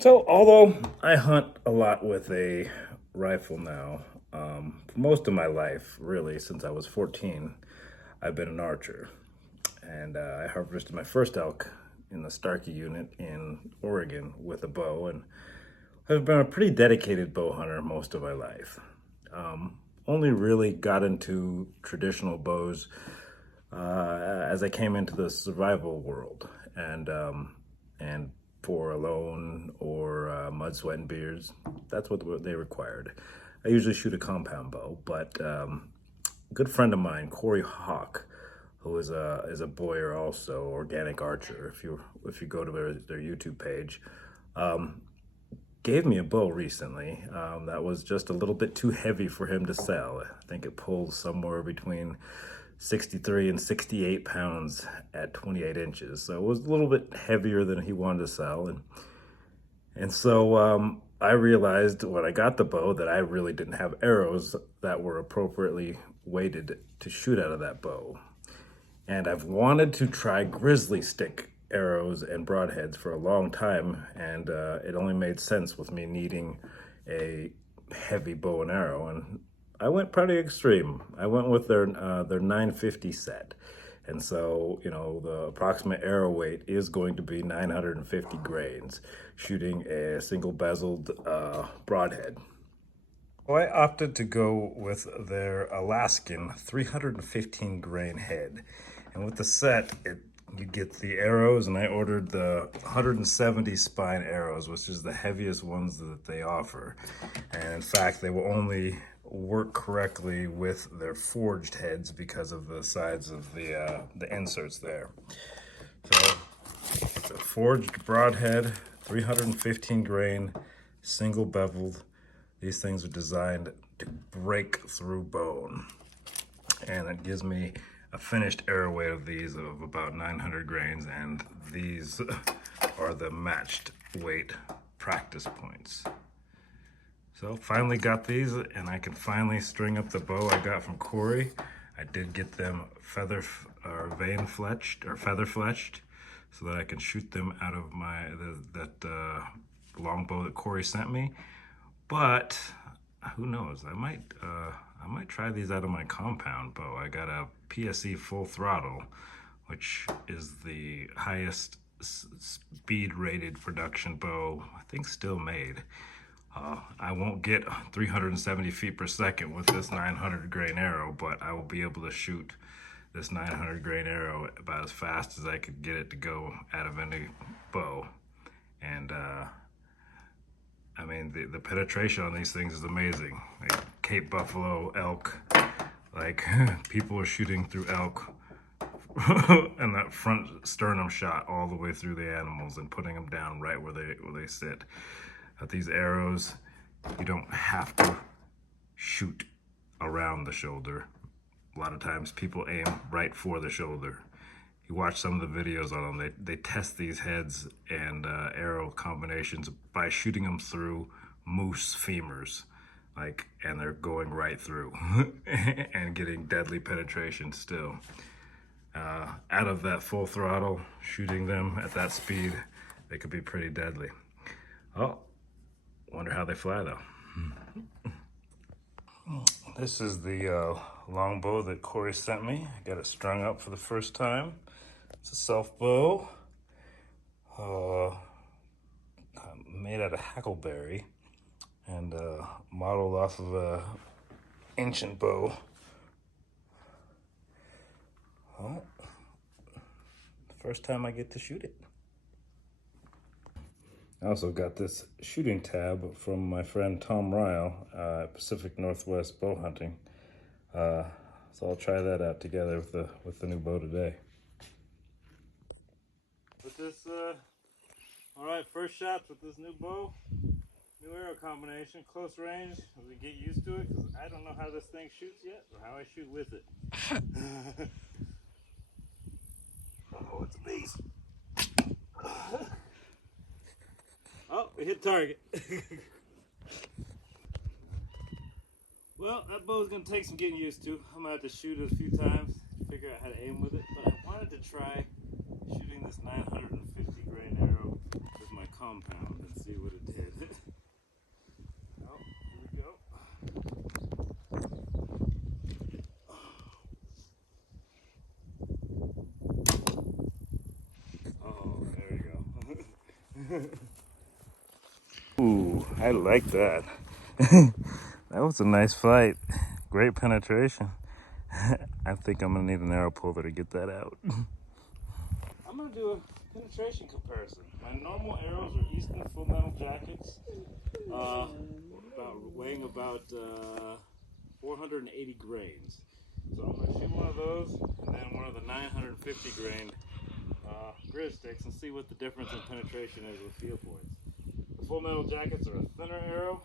So, although I hunt a lot with a rifle now, for most of my life, really, since I was 14, I've been an archer. And I harvested my first elk in the Starkey unit in Oregon with a bow, and I've been a pretty dedicated bow hunter most of my life. Only really got into traditional bows as I came into the survival world, and for alone or mud, sweat, and beers, that's what they required. I usually shoot a compound bow, but a good friend of mine, Corey Hawk, who is a Boyer also organic archer. If you go to their YouTube page, gave me a bow recently that was just a little bit too heavy for him to sell. I think it pulls somewhere between 63 and 68 pounds at 28 inches. So it was a little bit heavier than he wanted to sell. And so I realized when I got the bow that I really didn't have arrows that were appropriately weighted to shoot out of that bow. And I've wanted to try Grizzlystik arrows and broadheads for a long time, and it only made sense with me needing a heavy bow and arrow, and I went pretty extreme. I went with their 950 set, and so the approximate arrow weight is going to be 950 grains, shooting a single bezeled broadhead. Well, I opted to go with their Alaskan 315 grain head, and with the set, you get the arrows, and I ordered the 170 spine arrows, which is the heaviest ones that they offer. And in fact, they will only work correctly with their forged heads because of the size of the inserts there. So the forged broadhead, 315 grain, single beveled. These things are designed to break through bone, and it gives me a finished arrow weight of these of about 900 grains, and these are the matched weight practice points. So finally got these, and I can finally string up the bow I got from Corey. I did get them feather fletched, so that I can shoot them out of that long bow that Corey sent me. But who knows? I might try these out of my compound bow. I got a PSE full throttle, which is the highest speed rated production bow I think still made. I won't get 370 feet per second with this 900 grain arrow, but I will be able to shoot this 900 grain arrow about as fast as I could get it to go out of any bow. And I mean, the penetration on these things is amazing. Like Cape Buffalo, elk, like people are shooting through elk and that front sternum shot all the way through the animals and putting them down right where they sit. These arrows, you don't have to shoot around the shoulder. A lot of times people aim right for the shoulder. You watch some of the videos on them, they test these heads and arrow combinations by shooting them through moose femurs, and they're going right through and getting deadly penetration still. Out of that full throttle, shooting them at that speed, they could be pretty deadly. Oh, wonder how they fly though. This is the longbow that Corey sent me. I got it strung up for the first time. It's a self bow, made out of hackleberry and modeled off of a ancient bow. Well, first time I get to shoot it. I also got this shooting tab from my friend Tom Ryle at Pacific Northwest Bow Hunting. So I'll try that out together with the new bow today. With this, all right, first shots with this new bow, new arrow combination, close range, as we get used to it, because I don't know how this thing shoots yet, or how I shoot with it. Oh, it's a beast. Oh, we hit target. Well, that bow's gonna take some getting used to. I'm gonna have to shoot it a few times to figure out how to aim with it, but I wanted to try shooting this 950 grain arrow with my compound and see what it did. Oh, here we go. Oh, there we go. Ooh, I like that. That was a nice fight. Great penetration. I think I'm gonna need an arrow puller to get that out. I'm gonna do a penetration comparison. My normal arrows are Easton full metal jackets, weighing about 480 grains. So I'm gonna shoot one of those and then one of the 950 grain Grizzlysticks and see what the difference in penetration is with field points. The full metal jackets are a thinner arrow,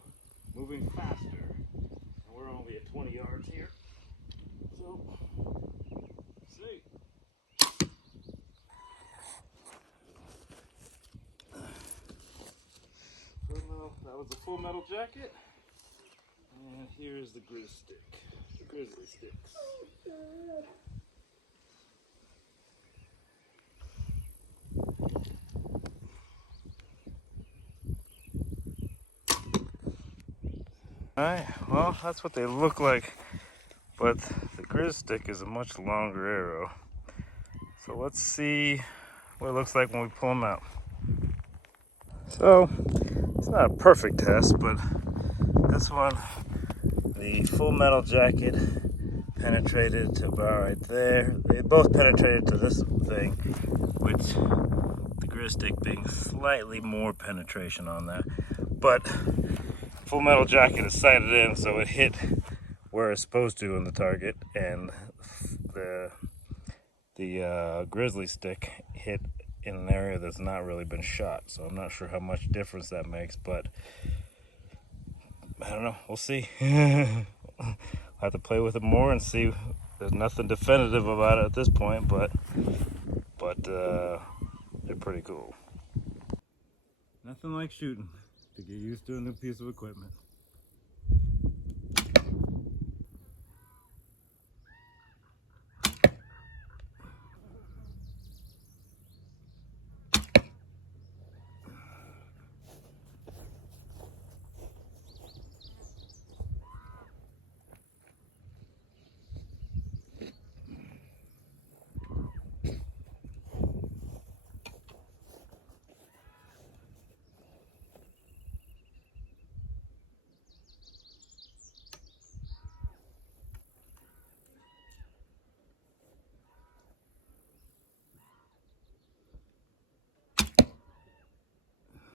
moving faster. And we're only at 20 yards here. So, let's see. That was the full metal jacket. And here's the Grizzlysticks. Alright, well, that's what they look like. But the Grizzlystik is a much longer arrow. So let's see what it looks like when we pull them out. So, it's not a perfect test, but this one, the full metal jacket penetrated to about right there. They both penetrated to this thing, which the Grizzlystik being slightly more penetration on that. But full metal jacket is sighted in, so it hit where it's supposed to in the target, and the Grizzlystik hit in an area that's not really been shot. So I'm not sure how much difference that makes, but I don't know. We'll see. I'll have to play with it more and see. There's nothing definitive about it at this point, but they're pretty cool. Nothing like shooting to get used to a new piece of equipment.